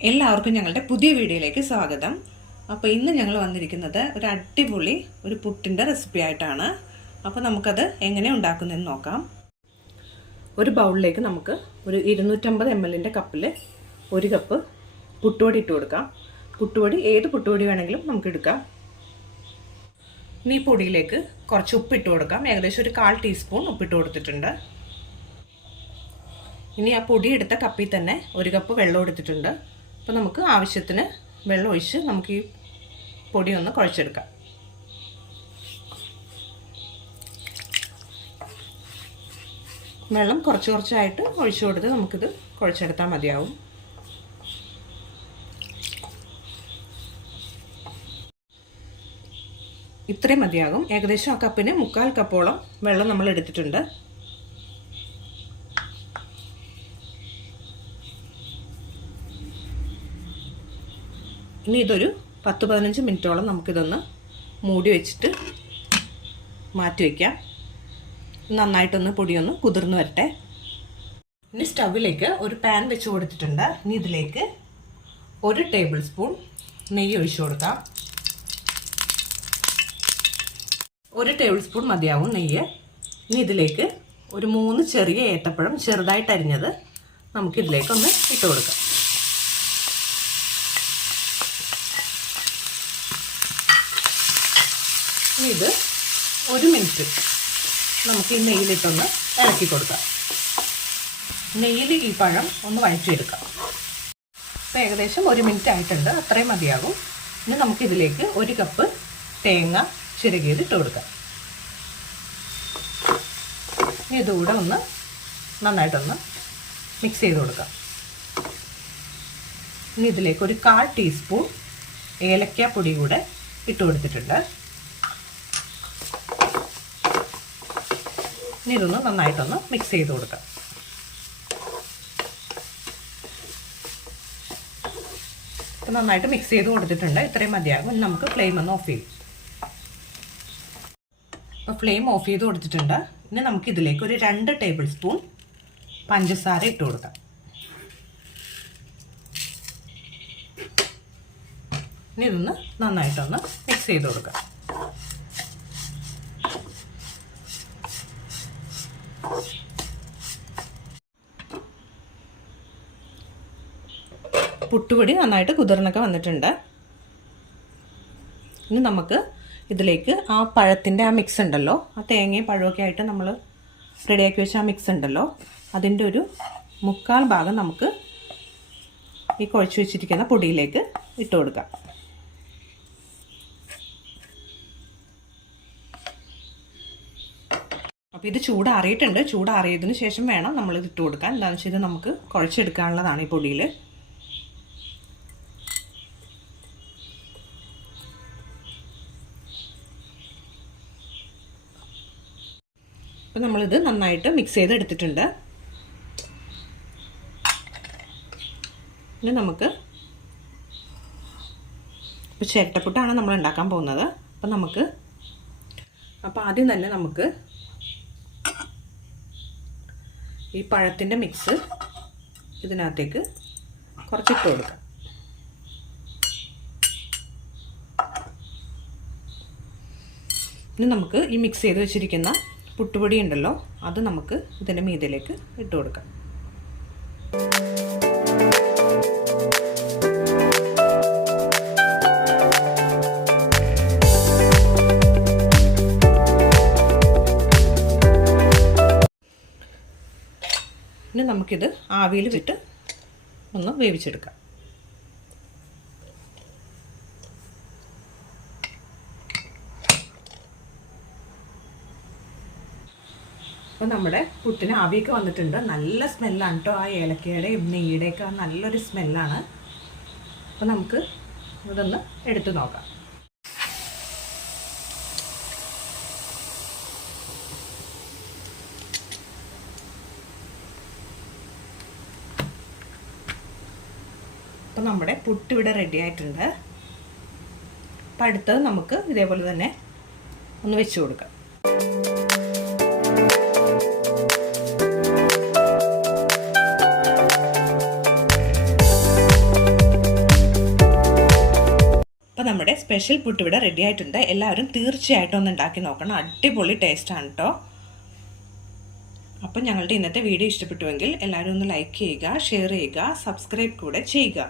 എല്ലാവർക്കും ഞങ്ങളുടെ പുതിയ വീഡിയോയിലേക്ക് സ്വാഗതം. അപ്പോൾ ഇന്ന് ഞങ്ങൾ വന്നിരിക്കുന്നത് ഒരു അടിപൊളി ഒരു പുട്ടിന്റെ റെസിപ്പി ആയിട്ടാണ്. അപ്പോൾ നമുക്കത് എങ്ങനെ ഉണ്ടാക്കുന്നതെന്ന് നോക്കാം. ഒരു ബൗളിലേക്ക് നമുക്ക് ഒരു ഇരുന്നൂറ്റമ്പത് എം എല്ലിന്റെ കപ്പിൽ ഒരു കപ്പ് പുട്ടുപൊടി ഇട്ട് കൊടുക്കാം. പുട്ടുപൊടി ഏത് പുട്ടുപൊടി വേണമെങ്കിലും നമുക്ക് എടുക്കാം. ഇനി പൊടിയിലേക്ക് കുറച്ച് ഉപ്പിട്ട് കൊടുക്കാം. ഏകദേശം ഒരു കാൽ ടീസ്പൂൺ ഉപ്പിട്ട് കൊടുത്തിട്ടുണ്ട്. ഇനി ആ പൊടി എടുത്ത കപ്പിൽ തന്നെ ഒരു കപ്പ് വെള്ളം എടുത്തിട്ടുണ്ട്. അപ്പോൾ നമുക്ക് ആവശ്യത്തിന് വെള്ളം ഒഴിച്ച് നമുക്ക് ഈ പൊടി ഒന്ന് കുഴച്ചെടുക്കാം. വെള്ളം കുറച്ച് കുറച്ചായിട്ട് ഒഴിച്ചു കൊടുത്ത് നമുക്കിത് കുഴച്ചെടുത്താൽ മതിയാവും. ഇത്രയും മതിയാകും. ഏകദേശം ആ കപ്പിന് മുക്കാൽ കപ്പോളം വെള്ളം നമ്മൾ എടുത്തിട്ടുണ്ട്. ഇനി ഇതൊരു പത്ത് പതിനഞ്ച് മിനിറ്റോളം നമുക്കിതൊന്ന് മൂടി വെച്ചിട്ട് മാറ്റി വയ്ക്കാം നന്നായിട്ടൊന്ന് പൊടിയൊന്ന് കുതിർന്ന് വരട്ടെ. ഇനി സ്റ്റവിലേക്ക് ഒരു പാൻ വെച്ച് കൊടുത്തിട്ടുണ്ട്. ഇനി ഇതിലേക്ക് ഒരു ടേബിൾ സ്പൂൺ നെയ്യ് ഒഴിച്ചു കൊടുക്കാം. ഒരു ടേബിൾ സ്പൂൺ മതിയാവും നെയ്യ്. ഇനി ഇതിലേക്ക് ഒരു മൂന്ന് ചെറിയ ഏത്തപ്പഴം ചെറുതായിട്ട് അരിഞ്ഞത് നമുക്കിതിലേക്കൊന്ന് ഇട്ട് കൊടുക്കാം ഇനി ഇത് ഒരു മിനിറ്റ് നമുക്ക് ഈ നെയ്യിലിട്ടൊന്ന് ഇളക്കി കൊടുക്കാം. നെയ്യിൽ ഈ പഴം ഒന്ന് വഴറ്റിയെടുക്കാം. അപ്പോൾ ഏകദേശം ഒരു മിനിറ്റ് ആയിട്ടുണ്ട്. അത്രയും മതിയാകും. ഇനി നമുക്കിതിലേക്ക് ഒരു കപ്പ് തേങ്ങ ചിരകിയത് ഇട്ട് കൊടുക്കാം. ഇനി ഇതുകൂടെ ഒന്ന് നന്നായിട്ടൊന്ന് മിക്സ് ചെയ്ത് കൊടുക്കാം. ഇനി ഇതിലേക്ക് ഒരു കാൽ ടീസ്പൂൺ ഏലക്കാ പൊടി കൂടെ ഇട്ട് കൊടുത്തിട്ടുണ്ട്. ഇനി ഇതൊന്ന് നന്നായിട്ടൊന്ന് മിക്സ് ചെയ്ത് കൊടുക്കാം. നന്നായിട്ട് മിക്സ് ചെയ്ത് കൊടുത്തിട്ടുണ്ട്. ഇത്രയും മതിയാകും. ഇനി നമുക്ക് ഫ്ലെയിം ഒന്ന് ഓഫ് ചെയ്യും. അപ്പോൾ ഫ്ലെയിം ഓഫ് ചെയ്ത് കൊടുത്തിട്ടുണ്ട്. ഇനി നമുക്ക് ഇതിലേക്ക് ഒരു രണ്ട് ടേബിൾ സ്പൂൺ പഞ്ചസാര ഇട്ട് കൊടുക്കാം. ഇനി ഇതൊന്ന് നന്നായിട്ടൊന്ന് മിക്സ് ചെയ്ത് കൊടുക്കാം. പുട്ടുപൊടി നന്നായിട്ട് കുതിർന്നൊക്കെ വന്നിട്ടുണ്ട്. ഇനി നമുക്ക് ഇതിലേക്ക് ആ പഴത്തിന്റെ ആ മിക്സ് ഉണ്ടല്ലോ. ആ തേങ്ങയും പഴമൊക്കെ ആയിട്ട് നമ്മൾ റെഡിയാക്കി വെച്ച ആ മിക്സ് ഉണ്ടല്ലോ. അതിന്റെ ഒരു മുക്കാൽ ഭാഗം നമുക്ക് ഈ കുഴച്ച് വെച്ചിരിക്കുന്ന പൊടിയിലേക്ക് ഇട്ട് കൊടുക്കാം. അപ്പോൾ ഇത് ചൂടാറിയിട്ടുണ്ട്. ചൂടാറിയതിന് ശേഷം വേണം നമ്മൾ ഇത് ഇട്ട് കൊടുക്കാൻ. എന്താണെന്ന് വെച്ചാൽ ഇത് നമുക്ക് കുഴച്ചെടുക്കാനുള്ളതാണ് ഈ പൊടിയിൽ അപ്പോൾ നമ്മളിത് നന്നായിട്ട് മിക്സ് ചെയ്തെടുത്തിട്ടുണ്ട്. ഇനി നമുക്ക് ഇപ്പോൾ ചിരട്ടപ്പുട്ടാണ് നമ്മൾ ഉണ്ടാക്കാൻ പോകുന്നത്. അപ്പം നമുക്ക് അപ്പോൾ ആദ്യം തന്നെ നമുക്ക് ഈ പഴത്തിന്റെ മിക്സ് ഇതിനകത്തേക്ക് കുറച്ചിട്ട് കൊടുക്കാം. ഇനി നമുക്ക് ഈ മിക്സ് ചെയ്ത് വെച്ചിരിക്കുന്ന പുട്ടുപൊടി ഉണ്ടല്ലോ അത് നമുക്ക് ഇതിന്റെ മീതിലേക്ക് ഇട്ട് കൊടുക്കാം. ഇനി നമുക്കിത് ആവിയിൽ വിട്ട് ഒന്ന് വേവിച്ചെടുക്കാം. അപ്പോൾ നമ്മുടെ പുട്ടിന് ആവിയൊക്കെ വന്നിട്ടുണ്ട്. നല്ല സ്മെല്ലാണ് കേട്ടോ ആ ഏലക്കയുടെയും നെയ്യുടെയൊക്കെ നല്ലൊരു സ്മെല്ലാണ്. അപ്പോൾ നമുക്ക് ഇതൊന്ന് എടുത്തു നോക്കാം. അപ്പോൾ നമ്മുടെ പുട്ട് ഇവിടെ റെഡി ആയിട്ടുണ്ട്. അപ്പം അടുത്തത് നമുക്ക് ഇതേപോലെ തന്നെ ഒന്ന് വെച്ച് കൊടുക്കാം. നമ്മുടെ സ്പെഷ്യൽ പുട്ട് ഇവിടെ റെഡി ആയിട്ടുണ്ട്. എല്ലാവരും തീർച്ചയായിട്ടും ഒന്ന് ഉണ്ടാക്കി നോക്കണം. അടിപൊളി ടേസ്റ്റാണ് കേട്ടോ അപ്പം ഞങ്ങളുടെ ഇന്നത്തെ വീഡിയോ ഇഷ്ടപ്പെട്ടുവെങ്കിൽ എല്ലാവരും ഒന്ന് ലൈക്ക് ചെയ്യുക ഷെയർ ചെയ്യുക സബ്സ്ക്രൈബ് കൂടെ ചെയ്യുക.